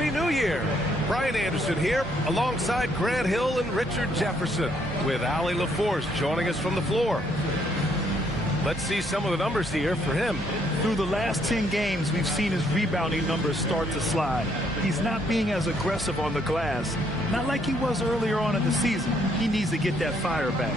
Happy New Year! Brian Anderson here, alongside Grant Hill and Richard Jefferson, with Allie LaForce joining us from the floor. Let's see some of the numbers here for him. Through the last 10 games, we've seen his rebounding numbers start to slide. He's not being as aggressive on the glass, not like he was earlier on in the season. He needs to get that fire back.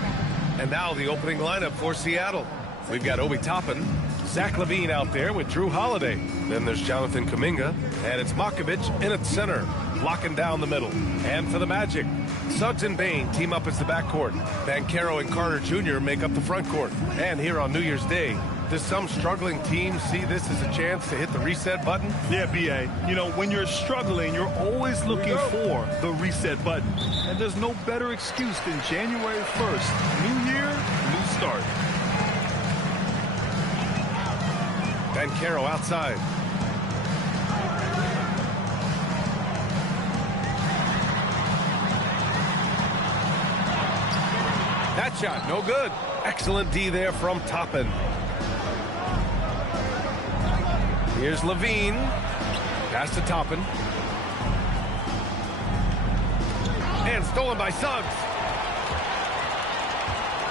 And now the opening lineup for Seattle. We've got Obi Toppin, Zach LaVine out there with Drew Holiday. Then there's Jonathan Kuminga, and it's Makovich in at center, locking down the middle. And for the Magic, Suggs and Bane team up as the backcourt. Banchero and Carter Jr. make up the front court. And here on New Year's Day, does some struggling teams see this as a chance to hit the reset button? Yeah, B.A. You know, when you're struggling, you're always looking for the reset button. And there's no better excuse than January 1st. New year, new start. Banchero outside. That shot, no good. Excellent D there from Toppin. Here's LaVine. Pass to Toppin. And stolen by Suggs.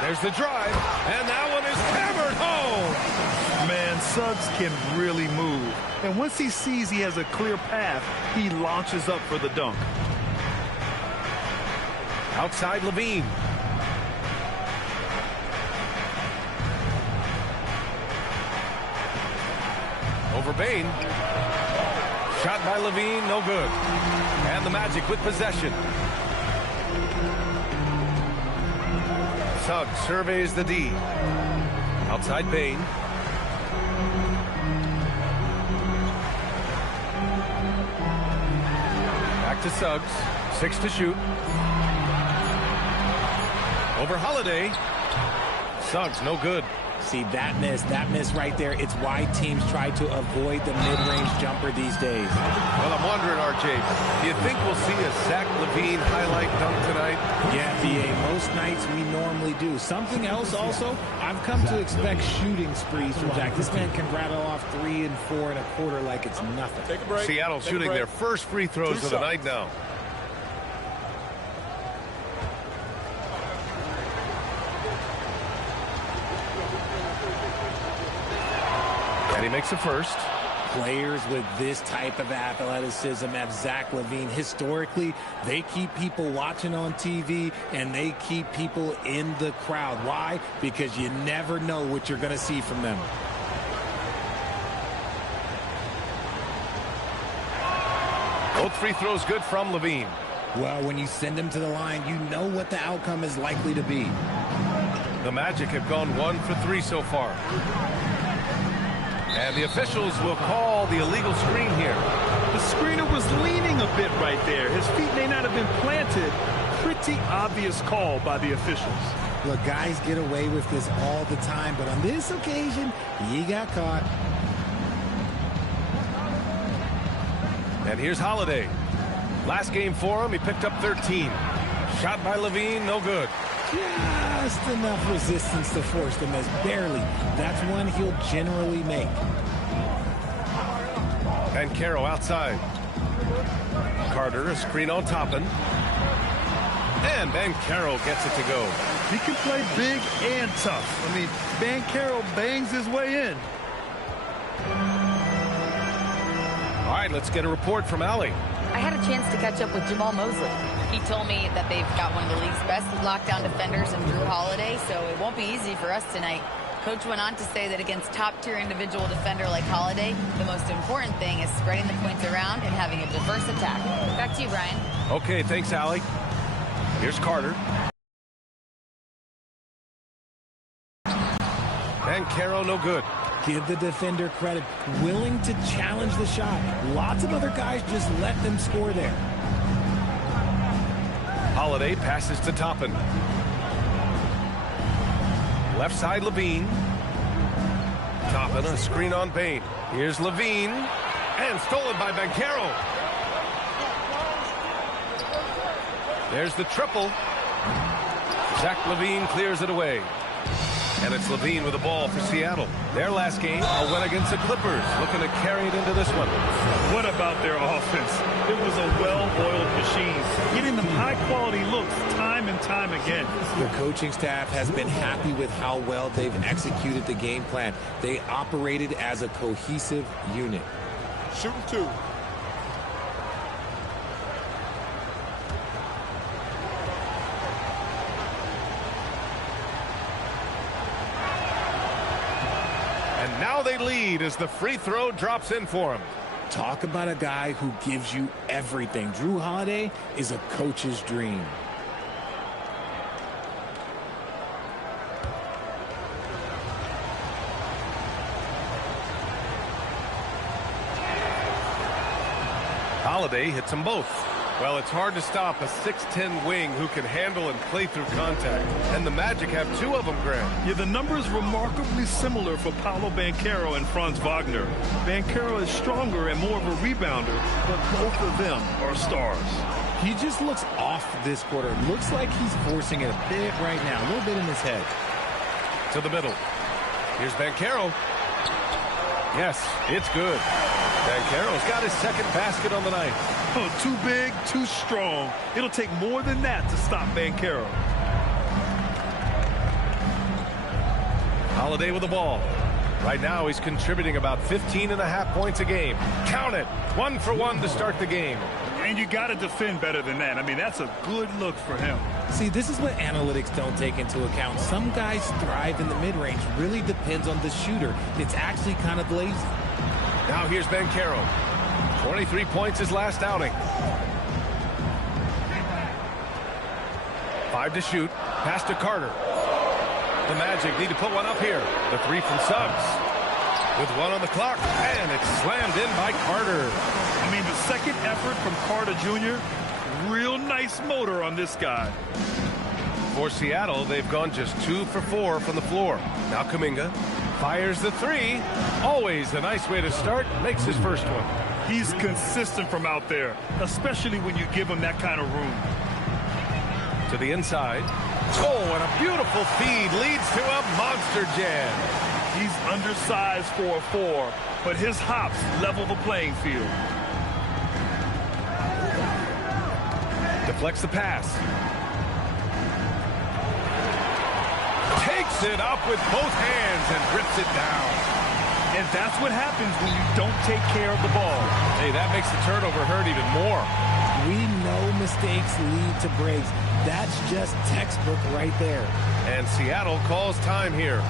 There's the drive, and that one is hammered home. Man, Suggs can really move. And once he sees he has a clear path, he launches up for the dunk. Outside LaVine. Over Bane. Shot by LaVine, no good. And the Magic with possession. Suggs surveys the D. Outside Bane. Back to Suggs. 6 to shoot. Over Holiday. Suggs, no good. See, that miss right there, it's why teams try to avoid the mid-range jumper these days. Well, I'm wondering, RJ, do you think we'll see a Zach LaVine highlight dunk tonight? Yeah, B.A., most nights we normally do. Something else also, I've come to expect shooting sprees from Zach. This man can rattle off 3 and 4 and a quarter like it's nothing. Take a break. Seattle shooting their first free throws of the night now. And he makes the first. Players with this type of athleticism have Zach LaVine. Historically, they keep people watching on TV, and they keep people in the crowd. Why? Because you never know what you're going to see from them. Both free throws good from LaVine. Well, when you send him to the line, you know what the outcome is likely to be. The Magic have gone 1 for 3 so far. And the officials will call the illegal screen here. The screener was leaning a bit right there. His feet may not have been planted. Pretty obvious call by the officials. Look, guys get away with this all the time, but on this occasion, he got caught. And here's Holiday. Last game for him, he picked up 13. Shot by LaVine, no good. Just enough resistance to force the miss. Barely. That's one he'll generally make. Banchero outside. Carter, a screen on Toppin. And Banchero gets it to go. He can play big and tough. I mean, Banchero bangs his way in. All right, let's get a report from Allie. I had a chance to catch up with Jamal Mosley. He told me that they've got one of the league's best lockdown defenders in Drew Holiday, so it won't be easy for us tonight. Coach went on to say that against top-tier individual defender like Holiday, the most important thing is spreading the points around and having a diverse attack. Back to you, Brian. Okay, thanks, Allie. Here's Carter. Banchero, no good. Give the defender credit. Willing to challenge the shot. Lots of other guys just let them score there. Holiday passes to Toppin. Left side, LaVine. Toppin, a screen on Bane. Here's LaVine. And stolen by Banchero. There's the triple. Zach LaVine clears it away. And it's LaVine with the ball for Seattle. Their last game, a win against the Clippers, looking to carry it into this one. What about their offense? It was high-quality looks time and time again. The coaching staff has been happy with how well they've executed the game plan. They operated as a cohesive unit. Shooting 2. And now they lead as the free throw drops in for him. Talk about a guy who gives you everything. Drew Holiday is a coach's dream. Holiday hits them both. Well, it's hard to stop a 6'10 wing who can handle and play through contact. And the Magic have 2 of them, Graham. Yeah, the numbers remarkably similar for Paolo Banchero and Franz Wagner. Banchero is stronger and more of a rebounder, but both of them are stars. He just looks off this quarter. Looks like he's forcing it a bit right now, a little bit in his head. To the middle. Here's Banchero. Yes, it's good. Banchero's got his second basket on the night. Oh, too big, too strong. It'll take more than that to stop Banchero. Holiday with the ball. Right now he's contributing about 15.5 points a game. Count it. 1 for 1 to start the game. And you got to defend better than that. I mean, that's a good look for him. See, this is what analytics don't take into account. Some guys thrive in the mid-range. Really depends on the shooter. It's actually kind of lazy. Now here's Banchero. 23 points his last outing. 5 to shoot. Pass to Carter. The Magic need to put one up here. The 3 from Suggs. With 1 on the clock. And it's slammed in by Carter. I mean, the second effort from Carter Jr., real nice motor on this guy. For Seattle, they've gone just 2 for 4 from the floor. Now Kuminga fires the 3. Always a nice way to start. Makes his first one. He's consistent from out there, especially when you give him that kind of room. To the inside. Oh, and a beautiful feed leads to a monster jam. He's undersized for a 4, but his hops level the playing field. Deflects the pass. Takes it up with both hands and rips it down. And that's what happens when you don't take care of the ball. Hey, that makes the turnover hurt even more. We know mistakes lead to breaks. That's just textbook right there. And Seattle calls time here.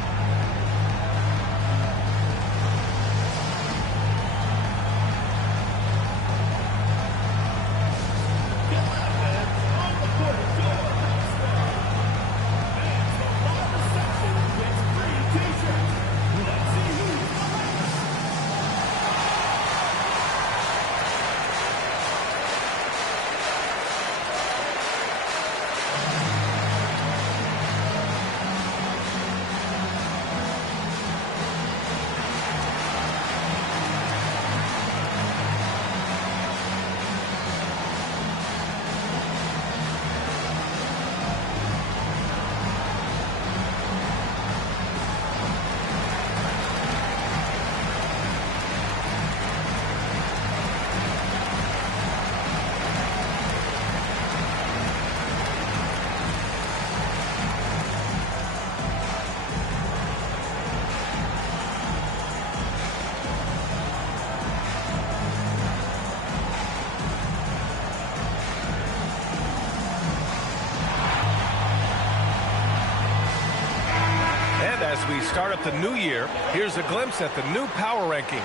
As we start up the new year, here's a glimpse at the new power rankings.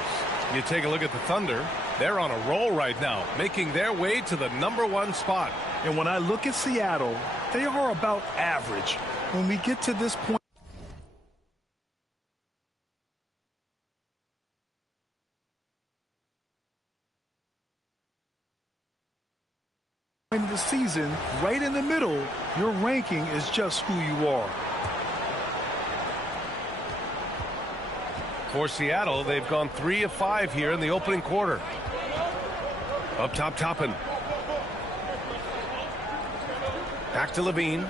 You take a look at the Thunder. They're on a roll right now, making their way to the #1 spot. And when I look at Seattle, they are about average. When we get to this point in the season, right in the middle, your ranking is just who you are. For Seattle, they've gone 3 of 5 here in the opening quarter. Up top, Toppin. Back to Levine.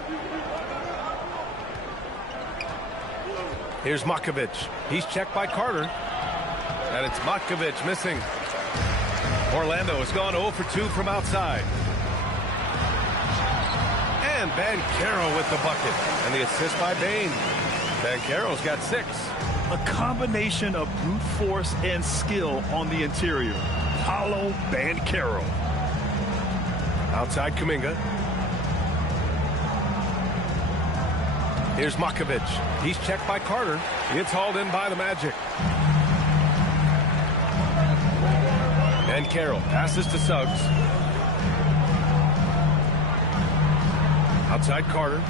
Here's Makovic. He's checked by Carter. And it's Makovic missing. Orlando has gone 0 for 2 from outside. And Banchero with the bucket. And the assist by Bain. Banchero's got 6. A combination of brute force and skill on the interior. Paulo Banchero. Outside Kuminga. Here's Makovic. He's checked by Carter. It's hauled in by the Magic. Banchero passes to Suggs. Outside Carter.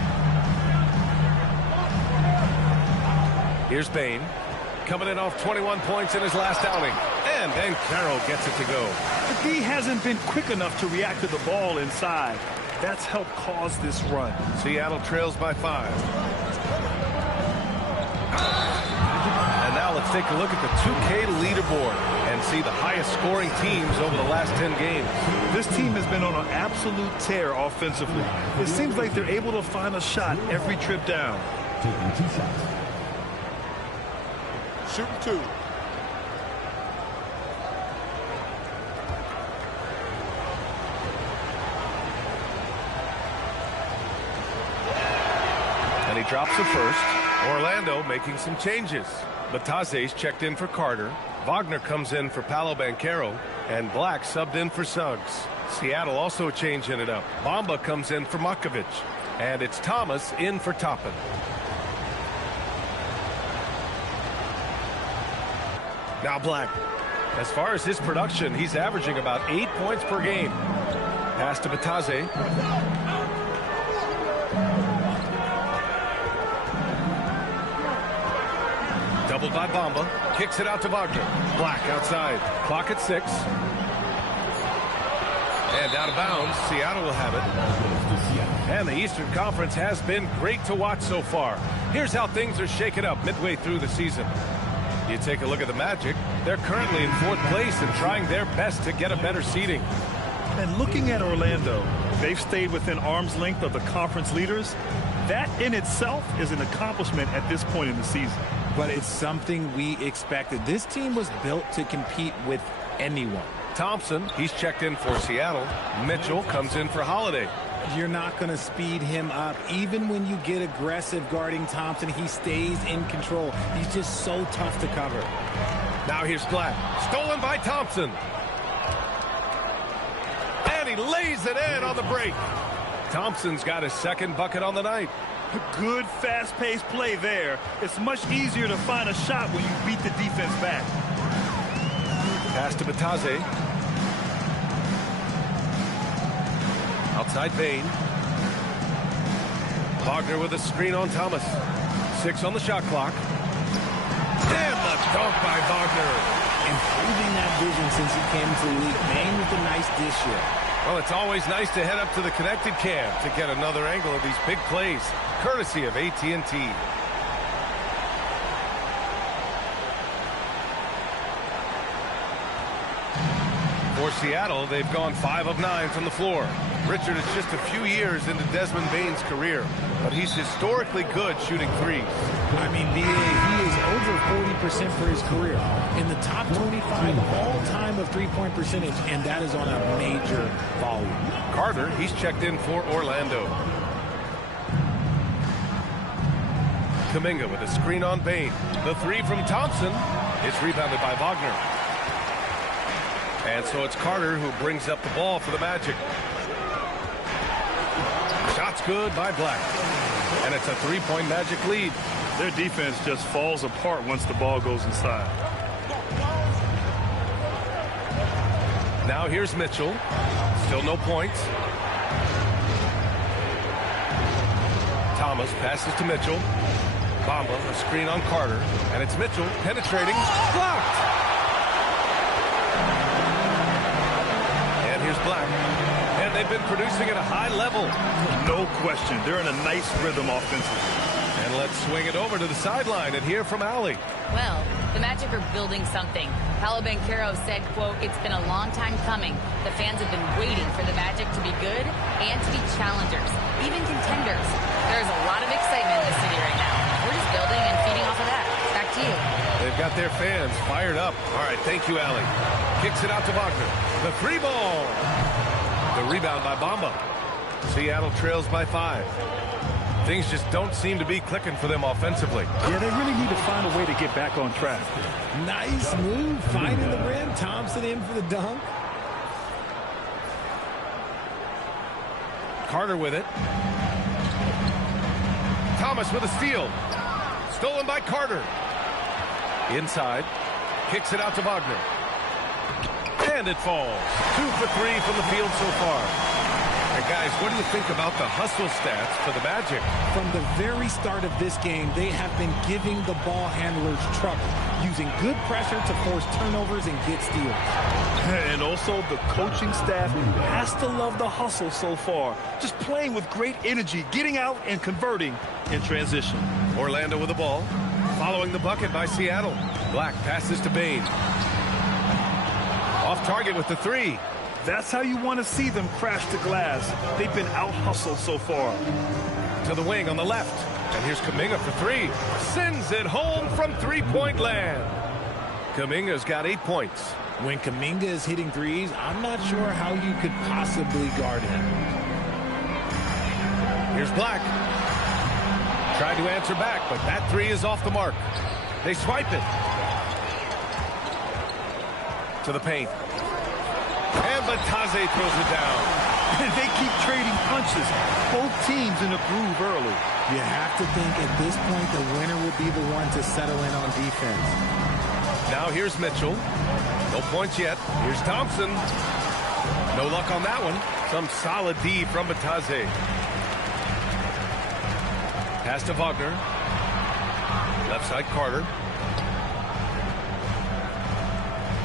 Here's Bain. Coming in off 21 points in his last outing. And Banchero gets it to go. The D hasn't been quick enough to react to the ball inside. That's helped cause this run. Seattle trails by 5. And now let's take a look at the 2K leaderboard and see the highest scoring teams over the last 10 games. This team has been on an absolute tear offensively. It seems like they're able to find a shot every trip down. Taking 2 shots. Shooting 2. And he drops the first. Orlando making some changes. Bataze's checked in for Carter. Wagner comes in for Paolo Banchero. And Black subbed in for Suggs. Seattle also changing it up. Bamba comes in for Makovic. And it's Thomas in for Toppin. Now Black. As far as his production, he's averaging about 8 points per game. Pass to Bataze. Doubled by Bamba. Kicks it out to Wagner. Black outside. Clock at 6. And out of bounds. Seattle will have it. And the Eastern Conference has been great to watch so far. Here's how things are shaken up midway through the season. You take a look at the Magic. They're currently in 4th place and trying their best to get a better seeding. And looking at Orlando, they've stayed within arm's length of the conference leaders. That in itself is an accomplishment at this point in the season. But it's something we expected. This team was built to compete with anyone. Thompson, he's checked in for Seattle. Mitchell comes in for Holiday. You're not going to speed him up. Even when you get aggressive guarding Thompson, he stays in control. He's just so tough to cover. Now here's Black. Stolen by Thompson. And he lays it in on the break. Thompson's got his 2nd bucket on the night. A good fast-paced play there. It's much easier to find a shot when you beat the defense back. Pass to Bataze. Outside Bain. Wagner with a screen on Thomas. 6 on the shot clock. And the dunk by Wagner. Improving that vision since he came to the league. Bain with a nice dish here. Well, it's always nice to head up to the connected cam to get another angle of these big plays, courtesy of AT&T. For Seattle, they've gone 5 of 9 from the floor. Richard is just a few years into Desmond Bain's career, but he's historically good shooting threes. I mean, he is over 40% for his career. In the top 25 all-time of three-point percentage, and that is on a major volume. Carter, he's checked in for Orlando. Kuminga with a screen on Bain. The 3 from Thompson. It's rebounded by Wagner. And so it's Carter who brings up the ball for the Magic. Shot's good by Black. And it's a 3-point Magic lead. Their defense just falls apart once the ball goes inside. Now here's Mitchell. Still no points. Thomas passes to Mitchell. Bamba, a screen on Carter. And it's Mitchell penetrating. Blocked! And here's Black. And they've been producing at a high level. No question. They're in a nice rhythm offensively. And let's swing it over to the sideline and hear from Allie. Well, the Magic are building something. Paolo Banchero said, quote, "It's been a long time coming. The fans have been waiting for the Magic to be good and to be challengers, even contenders. There's a lot of excitement in the city right now. We're just building and feeding off of that. Back to you." They've got their fans fired up. All right, thank you, Allie. Kicks it out to Wagner. The 3 ball. The rebound by Bamba. Seattle trails by 5. Things just don't seem to be clicking for them offensively. Yeah, they really need to find a way to get back on track. Nice move, finding the rim. Thompson in for the dunk. Carter with it. Thomas with a steal. Stolen by Carter. Inside. Kicks it out to Wagner. And it falls. 2 for 3 from the field so far. And guys, what do you think about the hustle stats for the Magic? From the very start of this game, they have been giving the ball handlers trouble, using good pressure to force turnovers and get steals. And also, the coaching staff has to love the hustle so far. Just playing with great energy, getting out and converting in transition. Orlando with the ball. Following the bucket by Seattle. Black passes to Bain. Off target with the 3. That's how you want to see them crash the glass. They've been out-hustled so far. To the wing on the left. And here's Kuminga for 3. Sends it home from three-point land. Kuminga's got 8 points. When Kuminga is hitting threes, I'm not sure how you could possibly guard him. Here's Black. Tried to answer back, but that 3 is off the mark. They swipe it. To the paint. And Batase throws it down. And they keep trading punches. Both teams in a groove early. You have to think at this point the winner will be the one to settle in on defense. Now here's Mitchell. No points yet. Here's Thompson. No luck on that one. Some solid D from Batase. Pass to Wagner. Left side Carter.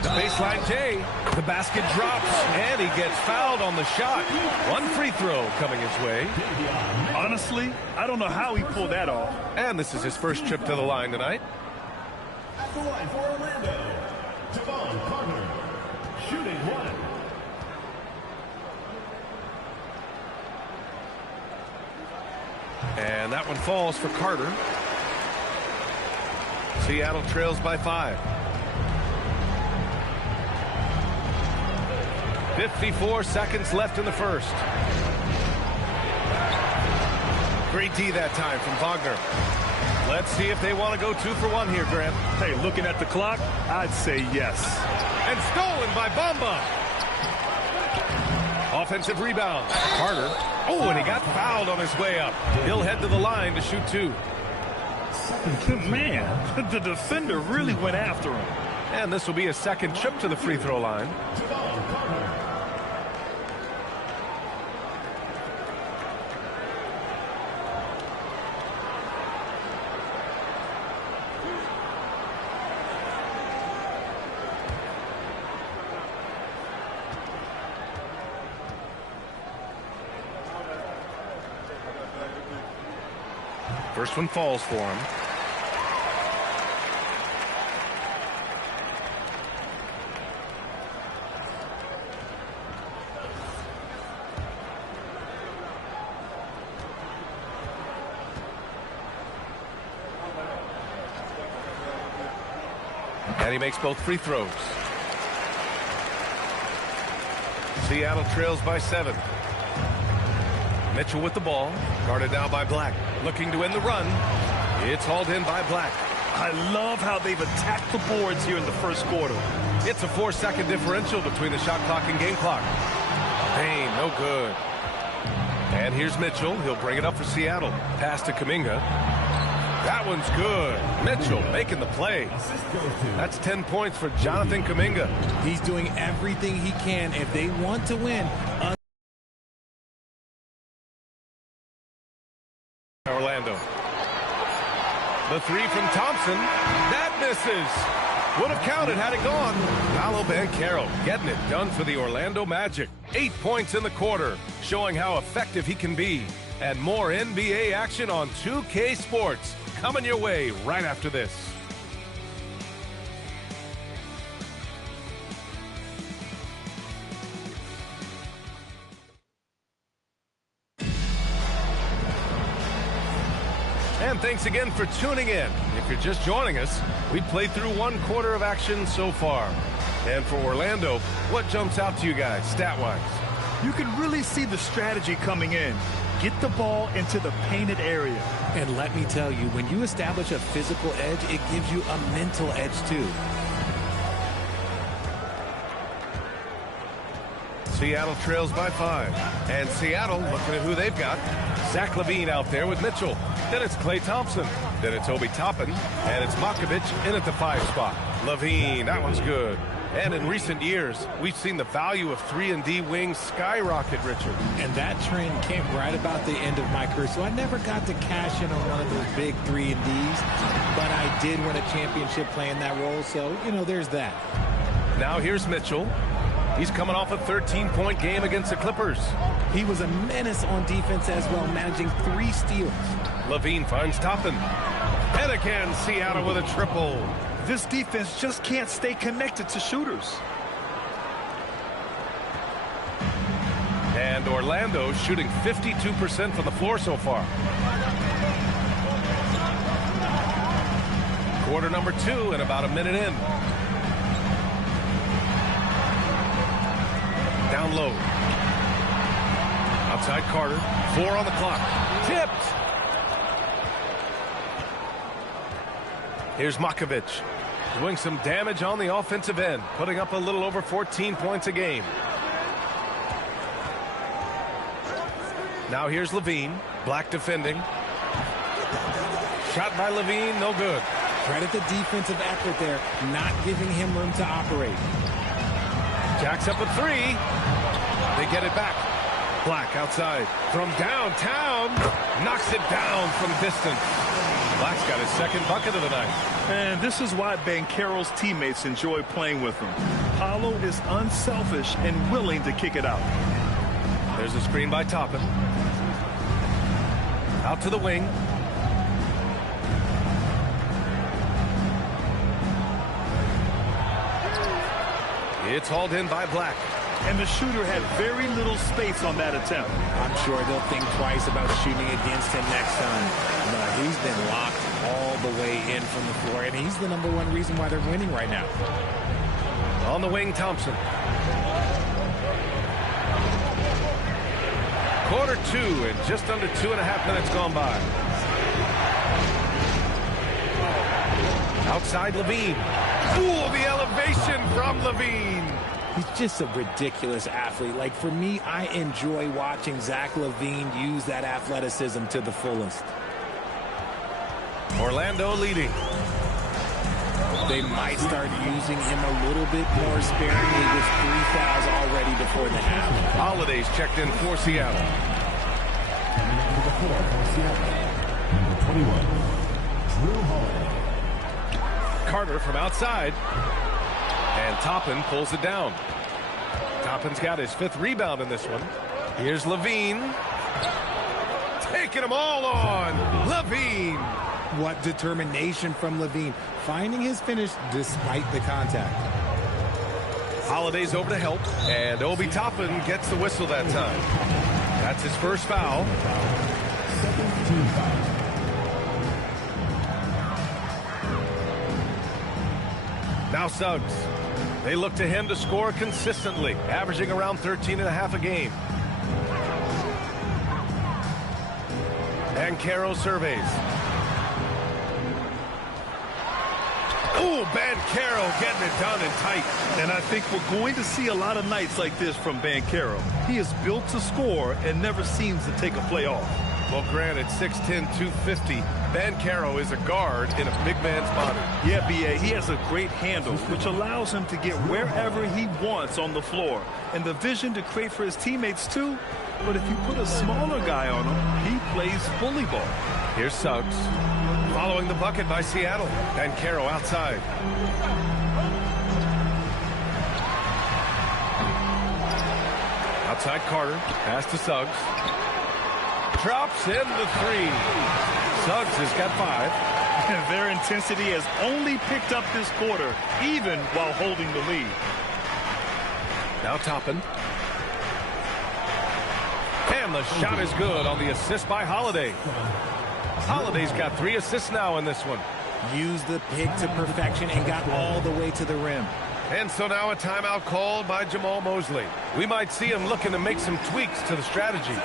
Baseline J. The basket drops, and he gets fouled on the shot. 1 free throw coming his way. Honestly, I don't know how he pulled that off. And this is his first trip to the line tonight. At the line for Orlando, Devon Carter, shooting 1. And that one falls for Carter. Seattle trails by 5. 54 seconds left in the first. Great D that time from Wagner. Let's see if they want to go 2 for 1 here, Grant. Hey, looking at the clock, I'd say yes. And stolen by Bamba. Offensive rebound. Carter. Oh, and he got fouled on his way up. He'll head to the line to shoot 2. Man, the defender really went after him. And this will be a second trip to the free throw line. First one falls for him. And he makes both free throws. Seattle trails by 7. Mitchell with the ball. Guarded now by Black. Looking to end the run. It's hauled in by Black. I love how they've attacked the boards here in the first quarter. It's a 4-second differential between the shot clock and game clock. Bain, no good. And here's Mitchell. He'll bring it up for Seattle. Pass to Kuminga. That one's good. Mitchell making the play. That's 10 points for Jonathan Kuminga. He's doing everything he can if they want to win. Orlando. The 3 from Thompson. That misses. Would have counted had it gone. Paolo Banchero getting it done for the Orlando Magic. 8 points in the quarter, showing how effective he can be. And more NBA action on 2K Sports coming your way right after this. And thanks again for tuning in. If you're just joining us, we've played through 1 quarter of action so far. And for Orlando, what jumps out to you guys stat-wise? You can really see the strategy coming in. Get the ball into the painted area. And let me tell you, when you establish a physical edge, it gives you a mental edge too. Seattle trails by 5. And Seattle looking at who they've got. Zach LaVine out there with Mitchell. Then it's Klay Thompson. Then it's Obi Toppin. And it's Makovich in at the 5 spot. LaVine, that one's good. And in recent years, we've seen the value of 3-and-D wings skyrocket, Richard. And that trend came right about the end of my career, so I never got to cash in on one of those big 3-and-Ds, but I did win a championship playing that role, so, you know, there's that. Now here's Mitchell. He's coming off a 13-point game against the Clippers. He was a menace on defense as well, managing 3 steals. LaVine finds Toppin. And again, Seattle with a triple. This defense just can't stay connected to shooters. And Orlando shooting 52% from the floor so far. Quarter number 2 and about a minute in. Down low. Outside Carter. 4 on the clock. Tipped. Here's Makovich. Doing some damage on the offensive end. Putting up a little over 14 points a game. Now here's LaVine. Black defending. Shot by LaVine. No good. Credit the defensive effort there. Not giving him room to operate. Jacks up a 3. They get it back. Black outside. From downtown. Knocks it down from distance. Black's got his second bucket of the night. And this is why Banchero's teammates enjoy playing with him. Paolo is unselfish and willing to kick it out. There's a screen by Toppin. Out to the wing. It's hauled in by Black. And the shooter had very little space on that attempt. I'm sure they'll think twice about shooting against him next time. No, he's been locked all the way in from the floor, and he's the #1 reason why they're winning right now. On the wing, Thompson. Quarter 2 and just under 2.5 minutes gone by. Outside LaVine. Ooh, the elevation from LaVine. He's just a ridiculous athlete. Like, for me, I enjoy watching Zach LaVine use that athleticism to the fullest. Orlando leading. They might start using him a little bit more sparingly with 3 fouls already before the half. Holiday's checked in for Seattle. Number 21, Drew Holiday. Carter from outside. And Toppin pulls it down. Toppin's got his 5th rebound in this one. Here's LaVine. Taking them all on. LaVine. What determination from LaVine. Finding his finish despite the contact. Holiday's over to help. And Obi Toppin gets the whistle that time. That's his first foul. Second team foul. Now Suggs. They look to him to score consistently, averaging around 13.5 a game. Banchero surveys. Ooh, Banchero getting it done and tight. And I think we're going to see a lot of nights like this from Banchero. He is built to score and never seems to take a play off. Well, granted, 6'10", 250. Banchero is a guard in a big man's body. Yeah, B.A., he has a great handle, which allows him to get wherever he wants on the floor. And the vision to create for his teammates, too. But if you put a smaller guy on him, he plays bully ball. Here's Suggs. Following the bucket by Seattle. Banchero outside. Outside Carter. Pass to Suggs. Drops in the 3. Suggs has got 5. And their intensity has only picked up this quarter, even while holding the lead. Now Toppin. And the shot is good on the assist by Holiday. Holiday's got 3 assists now in this one. Used the pick to perfection and got all the way to the rim. And so now a timeout called by Jamal Mosley. We might see him looking to make some tweaks to the strategy.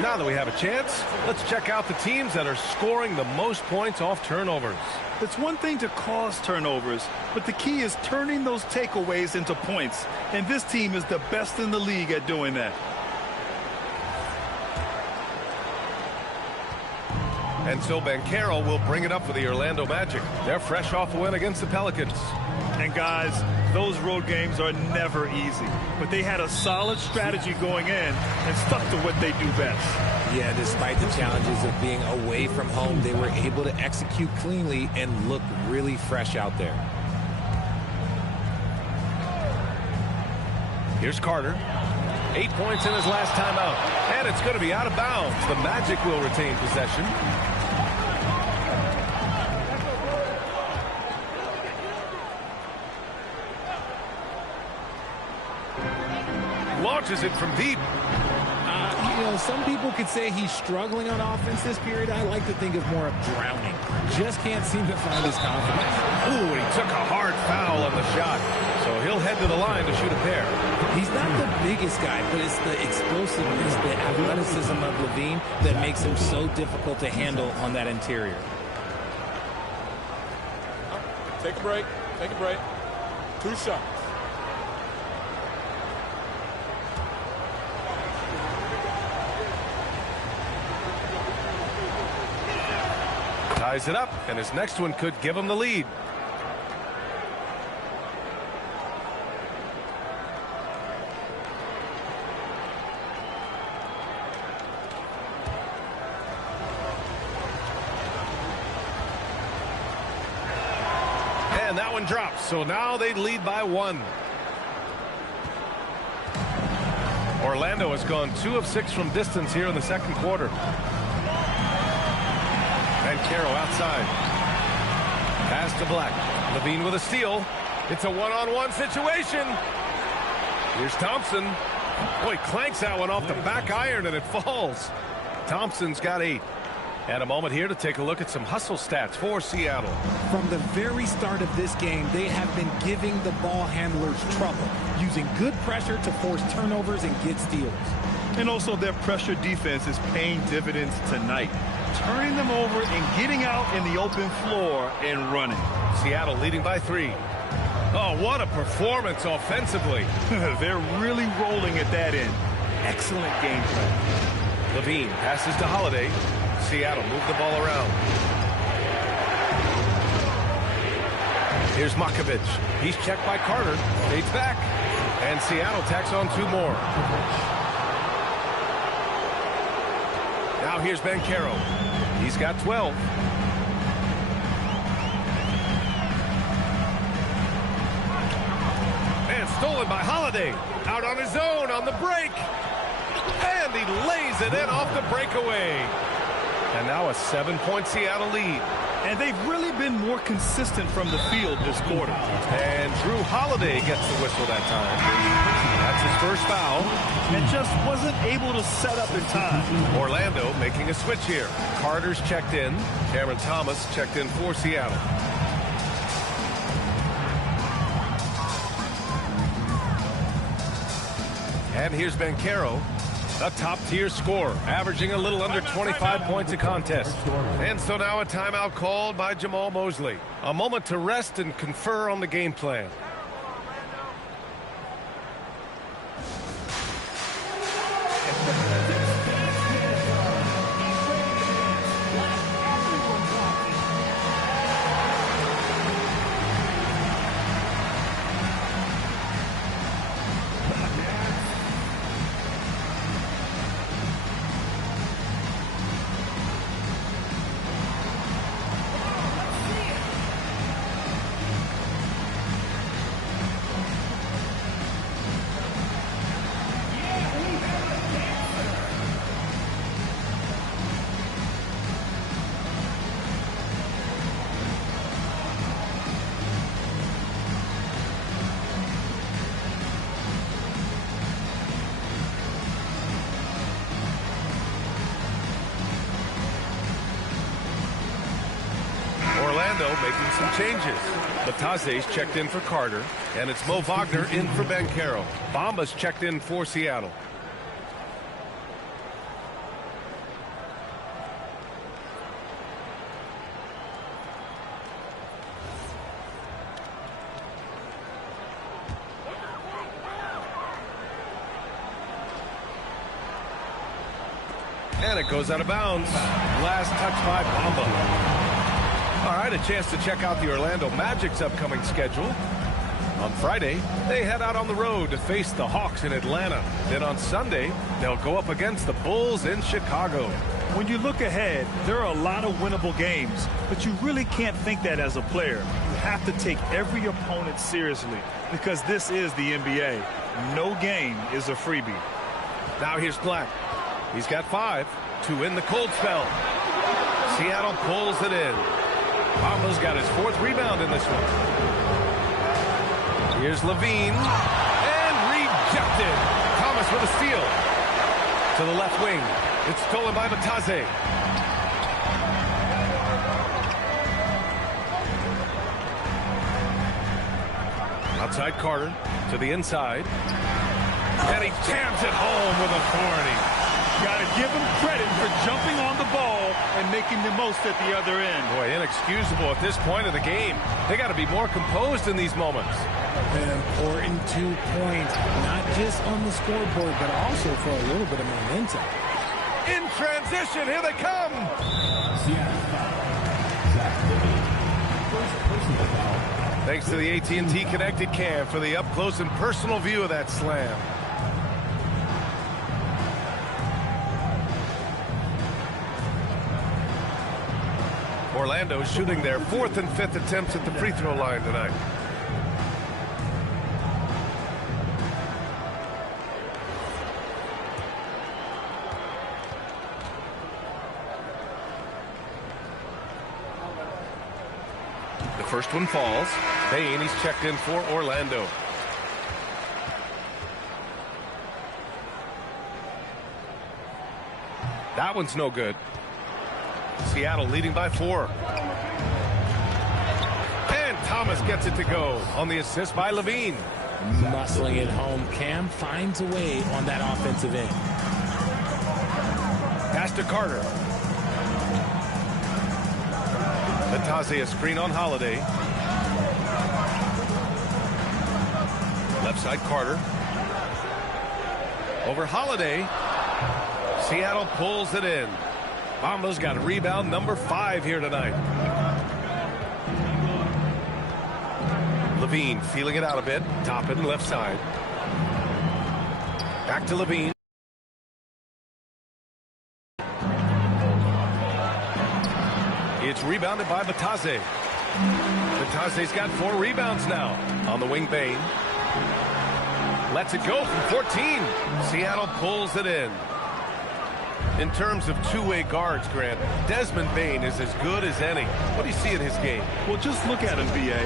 Now that we have a chance, let's check out the teams that are scoring the most points off turnovers. It's one thing to cause turnovers, but the key is turning those takeaways into points. And this team is the best in the league at doing that. And so Banchero will bring it up for the Orlando Magic. They're fresh off a win against the Pelicans. And guys, those road games are never easy. But they had a solid strategy going in and stuck to what they do best. Yeah, despite the challenges of being away from home, they were able to execute cleanly and look really fresh out there. Here's Carter. 8 points in his last time out. And it's going to be out of bounds. The Magic will retain possession. Launches it from deep. You know, some people could say he's struggling on offense this period. I like to think of more of drowning. Just can't seem to find his confidence. Ooh, and he took a hard foul on the shot. So he'll head to the line to shoot a pair. He's not the biggest guy, but it's the explosiveness, the athleticism of Levine that makes him so difficult to handle on that interior. Take a break. Take a break. 2 shots. Ties it up, and his next one could give him the lead. And that one drops, so now they lead by 1. Orlando has gone 2 of 6 from distance here in the second quarter. Banchero outside. Pass to Black. Levine with a steal. It's a one-on-one situation. Here's Thompson. Boy, clanks that one off the back iron and it falls. Thompson's got 8. And a moment here to take a look at some hustle stats for Seattle. From the very start of this game, they have been giving the ball handlers trouble, using good pressure to force turnovers and get steals. And also their pressure defense is paying dividends tonight, turning them over and getting out in the open floor and running. Seattle leading by 3. Oh, what a performance offensively. They're really rolling at that end. Excellent game plan. Levine passes to Holiday. Seattle move the ball around. Here's Makovich. He's checked by Carter. Fades back. And Seattle tacks on 2 more. Now here's Banchero. He's got 12. And stolen by Holiday. Out on his own on the break. And he lays it in off the breakaway. And now a 7-point Seattle lead. And they've really been more consistent from the field this quarter. And Drew Holiday gets the whistle that time. That's his first foul. And just wasn't able to set up in time. Orlando making a switch here. Carter's checked in. Cameron Thomas checked in for Seattle. And here's Bancaro, a top-tier scorer, averaging a little under 25 points a contest. And so now a timeout called by Jamal Mosley. A moment to rest and confer on the game plan. Making some changes. Bataze's checked in for Carter, and it's Mo Wagner in for Bancaro. Bamba's checked in for Seattle. And it goes out of bounds. Last touch by Bamba. All right, a chance to check out the Orlando Magic's upcoming schedule. On Friday, they head out on the road to face the Hawks in Atlanta. Then on Sunday, they'll go up against the Bulls in Chicago. When you look ahead, there are a lot of winnable games, but you really can't think that as a player. You have to take every opponent seriously because this is the NBA. No game is a freebie. Now here's Black. He's got 5 to win the cold spell. Seattle pulls it in. Bamba's got his 4th rebound in this one. Here's Levine. And rejected. Thomas with a steal. To the left wing. It's stolen by Bataze. Outside Carter. To the inside. And he jams it home with authority. Got to give him credit for jumping on the ball and making the most at the other end. Boy, inexcusable at this point of the game. They got to be more composed in these moments. An important 2 points, not just on the scoreboard, but also for a little bit of momentum. In transition, here they come. Thanks to the AT&T Connected Cam for the up-close and personal view of that slam. Orlando shooting their 4th and 5th attempts at the free throw line tonight. The first one falls. Bain, he's checked in for Orlando. That one's no good. Seattle leading by 4. And Thomas gets it to go on the assist by Levine. Muscling it home. Cam finds a way on that offensive end. Pass to Carter. Bataze, a screen on Holiday. Left side Carter. Over Holiday. Seattle pulls it in. Bamba's got a rebound number 5 here tonight. Levine feeling it out a bit. Top it left side. Back to Levine. It's rebounded by Bataze. Bataze's got 4 rebounds now. On the wing, Bain. Lets it go from 14. Seattle pulls it in. In terms of two-way guards, Grant, Desmond Bain is as good as any. What do you see in his game? Well, just look at him, B.A.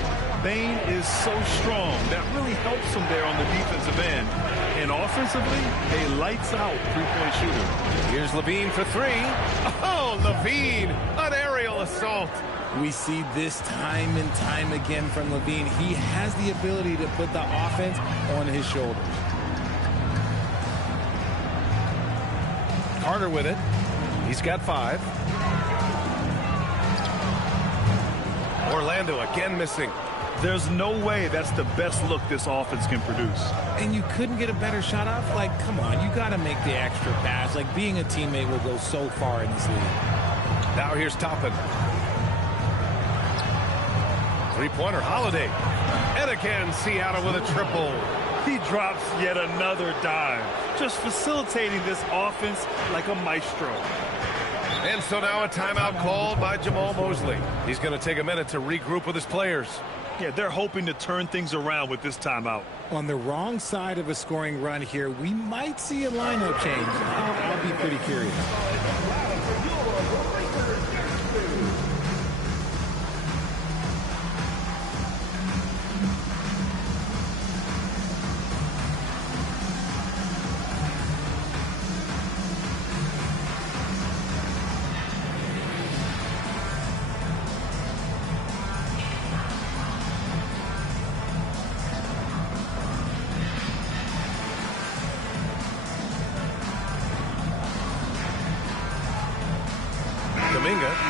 Bain is so strong. That really helps him there on the defensive end. And offensively, a lights-out three-point shooter. Here's Levine for 3. Oh, Levine, an aerial assault. We see this time and time again from Levine. He has the ability to put the offense on his shoulders. Carter with it. He's got 5. Orlando again missing. There's no way that's the best look this offense can produce. And you couldn't get a better shot off? Like, come on, you got to make the extra pass. Like, being a teammate will go so far in this league. Now here's Toppin. Three-pointer, Holiday. And again, Seattle with a triple. He drops yet another dime, just facilitating this offense like a maestro. And so now a timeout called by Jamal Mosley. He's going to take a minute to regroup with his players. Yeah, they're hoping to turn things around with this timeout. On the wrong side of a scoring run here, we might see a lineup change. I'll be pretty curious.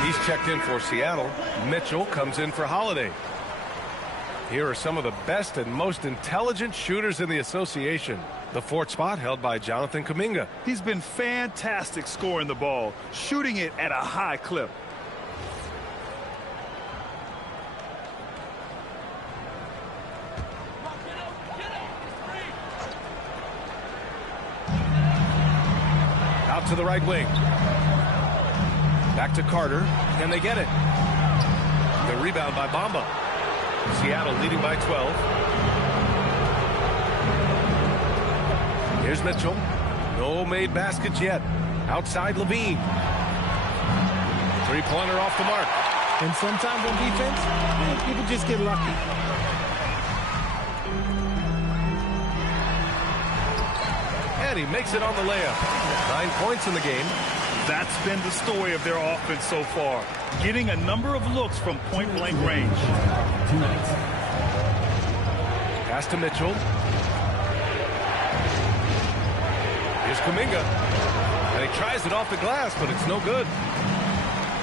He's checked in for Seattle. Mitchell comes in for Holiday. Here are some of the best and most intelligent shooters in the association. The 4th spot held by Jonathan Kuminga. He's been fantastic scoring the ball, shooting it at a high clip. Out to the right wing. Back to Carter. Can they get it? The rebound by Bamba. Seattle leading by 12. Here's Mitchell. No made baskets yet. Outside Levine. Three-pointer off the mark. And sometimes on defense, people just get lucky. And he makes it on the layup. 9 points in the game. That's been the story of their offense so far, getting a number of looks from point-blank range. Pass to Mitchell. Here's Kuminga. And he tries it off the glass, but it's no good.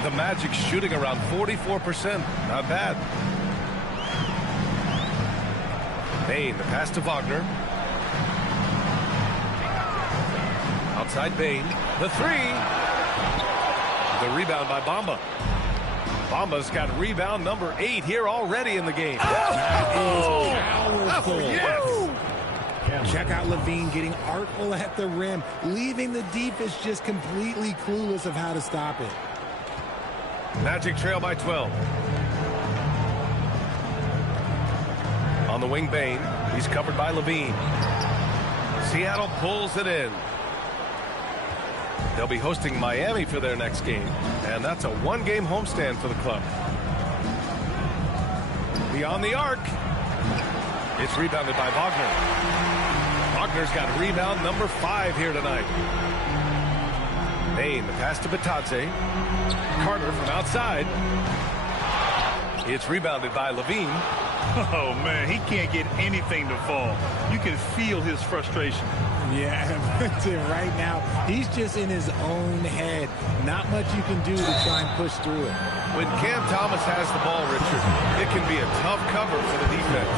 The Magic shooting around 44%. Not bad. Bane, the pass to Wagner. Outside Bane. The 3. The rebound by Bamba. Bamba's got rebound number 8 here already in the game. Powerful. Yes. Check out Levine getting artful at the rim, leaving the defense just completely clueless of how to stop it. Magic trail by 12. On the wing, Bane. He's covered by Levine. Seattle pulls it in. They'll be hosting Miami for their next game, and that's a 1-game homestand for the club. Beyond the arc. It's rebounded by Wagner. Wagner's got rebound number 5 here tonight. Bane, the pass to Batadze. Carter from outside. It's rebounded by Levine. Oh, man, he can't get anything to fall. You can feel his frustration. Yeah, right now, he's just in his own head. Not much you can do to try and push through it. When Cam Thomas has the ball, Richard, it can be a tough cover for the defense.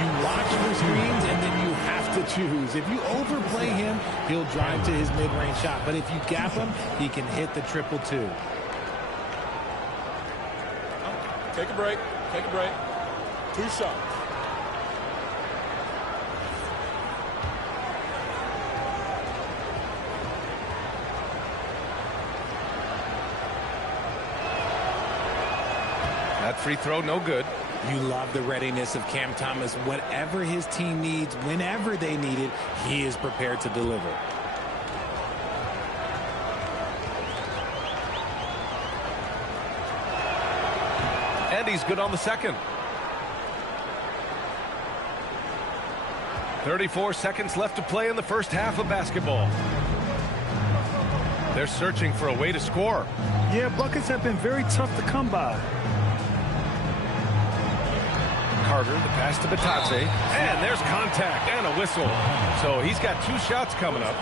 You watch for screens, and then you have to choose. If you overplay him, he'll drive to his mid-range shot. But if you gap him, he can hit the triple too. Take a break. Take a break. 2 shots. That free throw, no good. You love the readiness of Cam Thomas. Whatever his team needs, whenever they need it, he is prepared to deliver. And he's good on the second. 34 seconds left to play in the first half of basketball. They're searching for a way to score. Yeah, buckets have been very tough to come by. Carter, the pass to Batadze, and there's contact and a whistle. So he's got 2 shots coming up.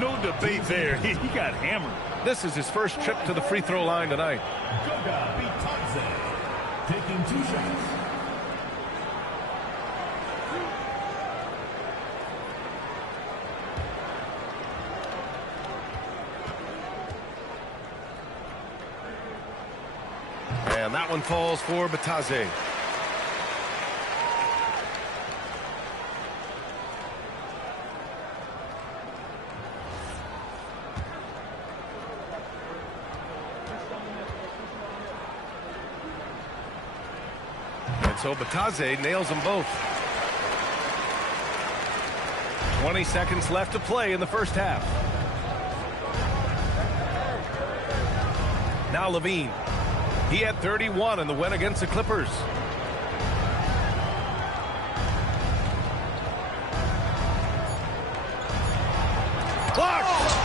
No debate there. He got hammered. This is his first trip to the free throw line tonight. Goga Bitadze taking 2 shots. And that one falls for Batadze. And so Batadze nails them both. 20 seconds left to play in the first half. Now Levine. He had 31 in the win against the Clippers. Blocked!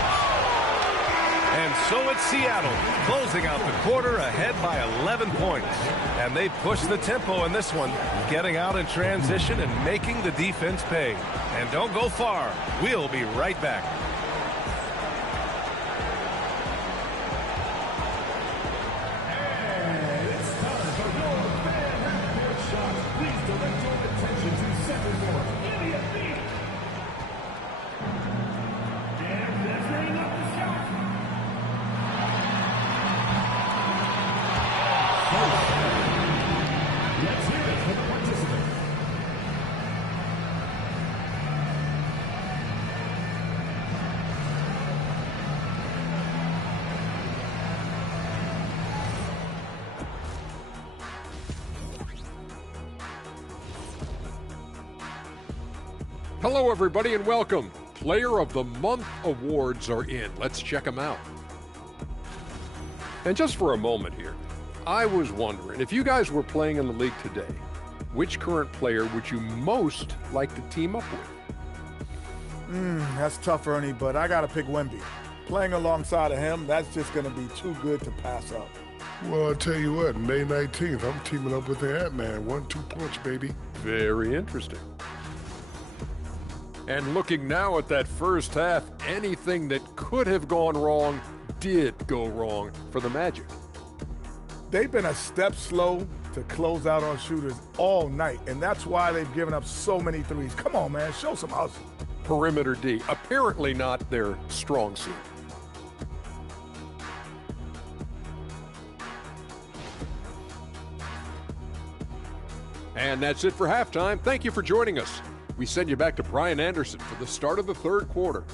And so it's Seattle, closing out the quarter ahead by 11 points. And they push the tempo in this one, getting out in transition and making the defense pay. And don't go far. We'll be right back. Hello, everybody, and welcome. Player of the Month awards are in. Let's check them out. And just for a moment here, I was wondering, if you guys were playing in the league today, which current player would you most like to team up with? That's tough, Ernie, but I got to pick Wemby. Playing alongside of him, that's just going to be too good to pass up. Well, I'll tell you what, May 19th, I'm teaming up with the Ant-Man. 1-2 punch, baby. Very interesting. And looking now at that first half, anything that could have gone wrong did go wrong for the Magic. They've been a step slow to close out on shooters all night, and that's why they've given up so many threes. Come on, man, show some hustle. Perimeter D, apparently not their strong suit. And that's it for halftime. Thank you for joining us. We send you back to Brian Anderson for the start of the third quarter.